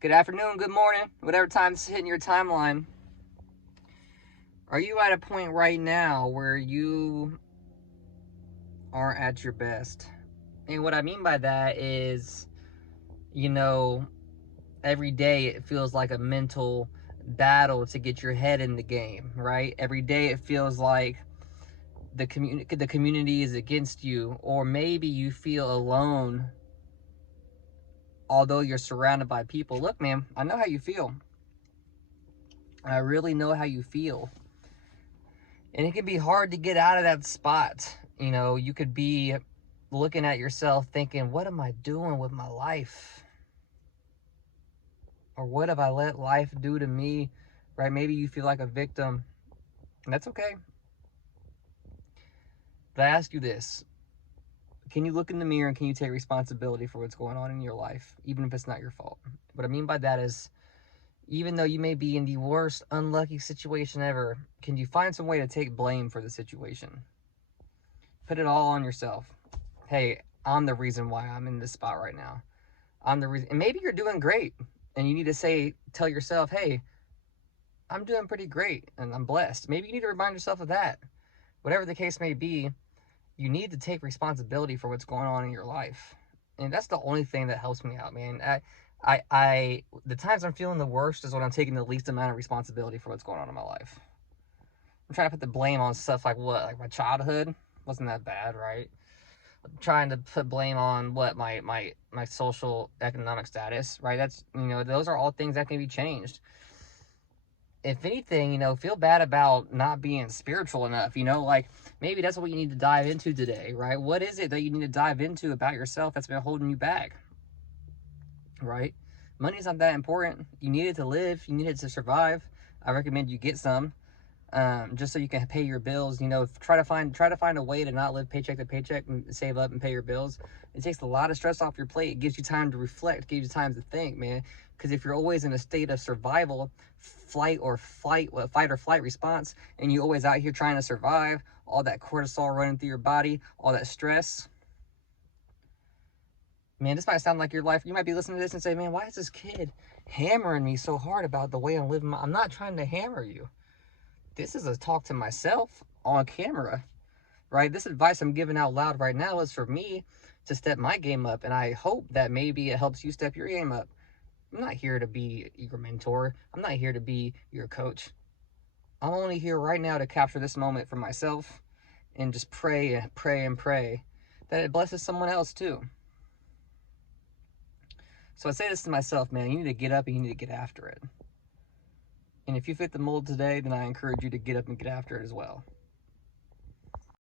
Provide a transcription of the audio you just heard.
Good afternoon, good morning, whatever time it's hitting your timeline. Are you at a point right now where you aren't at your best? And what I mean by that is, you know, every day it feels like a mental battle to get your head in the game, right? Every day it feels like the community is against you, or maybe you feel alone although you're surrounded by people. Look, man, I know how you feel. I really know how you feel. And it can be hard to get out of that spot. You could be looking at yourself thinking, what am I doing with my life? Or what have I let life do to me? Right? Maybe you feel like a victim. And that's okay. But I ask you this. Can you look in the mirror and can you take responsibility for what's going on in your life, even if it's not your fault? What I mean by that is, even though you may be in the worst unlucky situation ever, can you find some way to take blame for the situation? Put it all on yourself. Hey, I'm the reason why I'm in this spot right now. I'm the reason. And maybe you're doing great and you need to tell yourself, hey, I'm doing pretty great and I'm blessed. Maybe you need to remind yourself of that. Whatever the case may be, you need to take responsibility for what's going on in your life. And that's the only thing that helps me out, man. The times I'm feeling the worst is when I'm taking the least amount of responsibility for what's going on in my life. I'm trying to put the blame on stuff like what? Like my childhood wasn't that bad, right? Trying to put blame on what my social economic status, right? That's, those are all things that can be changed. If anything, feel bad about not being spiritual enough, like maybe that's what you need to dive into today, right? What is it that you need to dive into about yourself that's been holding you back, right? Money's not that important. You need it to live, you need it to survive. I recommend you get some. Just so you can pay your bills. Try to find a way to not live paycheck to paycheck and save up and pay your bills. It takes a lot of stress off your plate. It gives you time to reflect, gives you time to think, man. Because if you're always in a state of survival, fight or flight response, and you're always out here trying to survive, all that cortisol running through your body, all that stress, man, this might sound like your life. You might be listening to this and say, man, why is this kid hammering me so hard about the way I'm living? I'm not trying to hammer you. This is a talk to myself on camera, right? This advice I'm giving out loud right now is for me to step my game up, and I hope that maybe it helps you step your game up. I'm not here to be your mentor. I'm not here to be your coach. I'm only here right now to capture this moment for myself and just pray and pray and pray that it blesses someone else too. So I say this to myself, man, you need to get up and you need to get after it. And if you fit the mold today, then I encourage you to get up and get after it as well.